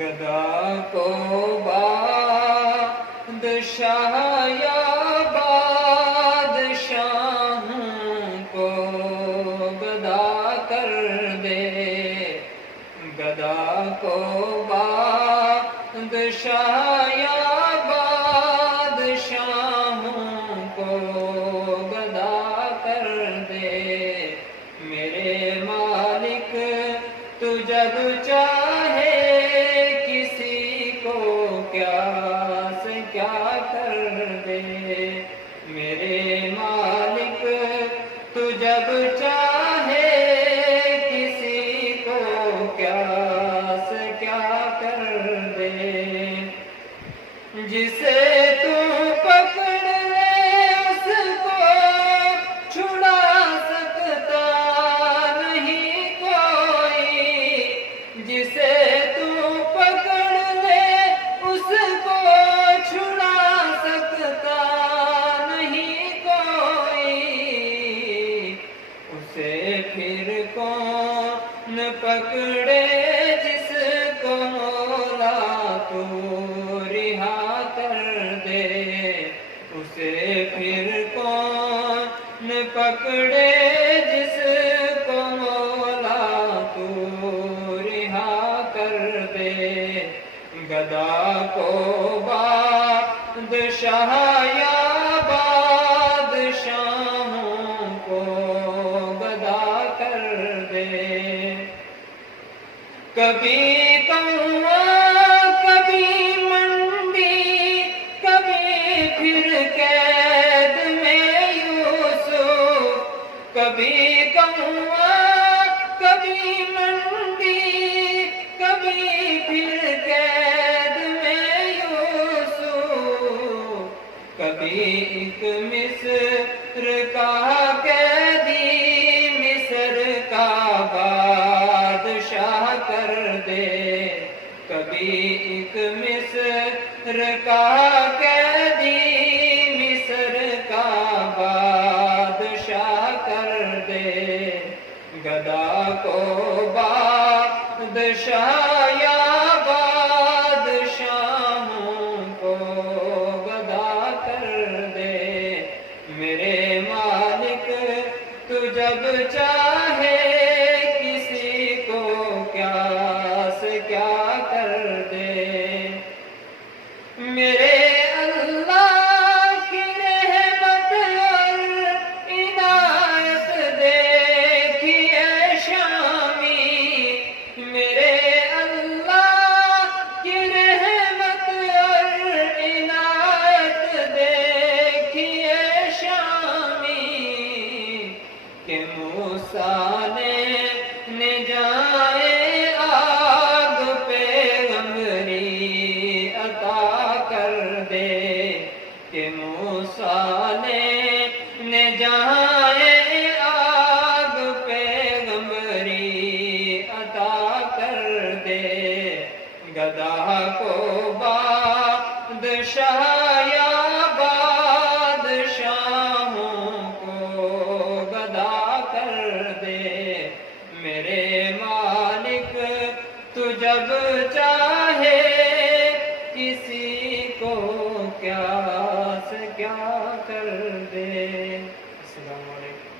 گدا کو بادشاہ یا بادشاہوں کو گدا کر دے، گدا کو بادشاہ یا بادشاہوں کو گدا کر دے۔ میرے مالک تو جب چاہے کسی کو کیا سے کیا کر دے، میرے مالک تو جب چاہے کسی کو کیا سے کیا کر دے۔ جسے تو پکڑ لے اس کو چھڑا سکتا نہیں کوئی، جسے تو پکڑ لے اس کو چھڑا سکتا نہیں کوئی، اسے پھر کون پکڑے جس کو مولا تو رہا کر دے، اسے پھر کون پکڑے جس کو مولا تو رہا کر دے۔ گدا کو بادشاہ یا بادشاہوں کو گدا کر دے۔ کبھی کوا کبھی منڈی کبھی پھر قید میں یوسف، کبھی کوا کبھی منڈی کبھی پھر قید میں یوسف، کبھی ایک مصر کا قیدی مصر کا بادشاہ کر دے، کبھی ایک مصر کا قیدی مصر کا بادشاہ کر دے۔ گدا کو بادشاہ یا بادشاہوں کو گدا کر دے۔ میرے مالک تو جب چاہے کسی کو کیا سے کیا کر دے۔ میرے اللہ کی رحمت اور عنایت دیکھیے شامی، میرے اللہ کی رحمت اور عنایت دیکھیے شامی، کہ موسیٰ نے جائے آگ پیغمبری عطا کر دے، کہ موسیٰ نے جائے آگ پیغمبری عطا کر دے۔ گدا کو بادشاہ یا بادشاہوں کو گدا کر دے۔ میرے مالک تو جب چاہے کسی کو کیا سے کیا کر دے۔ السلام علیکم۔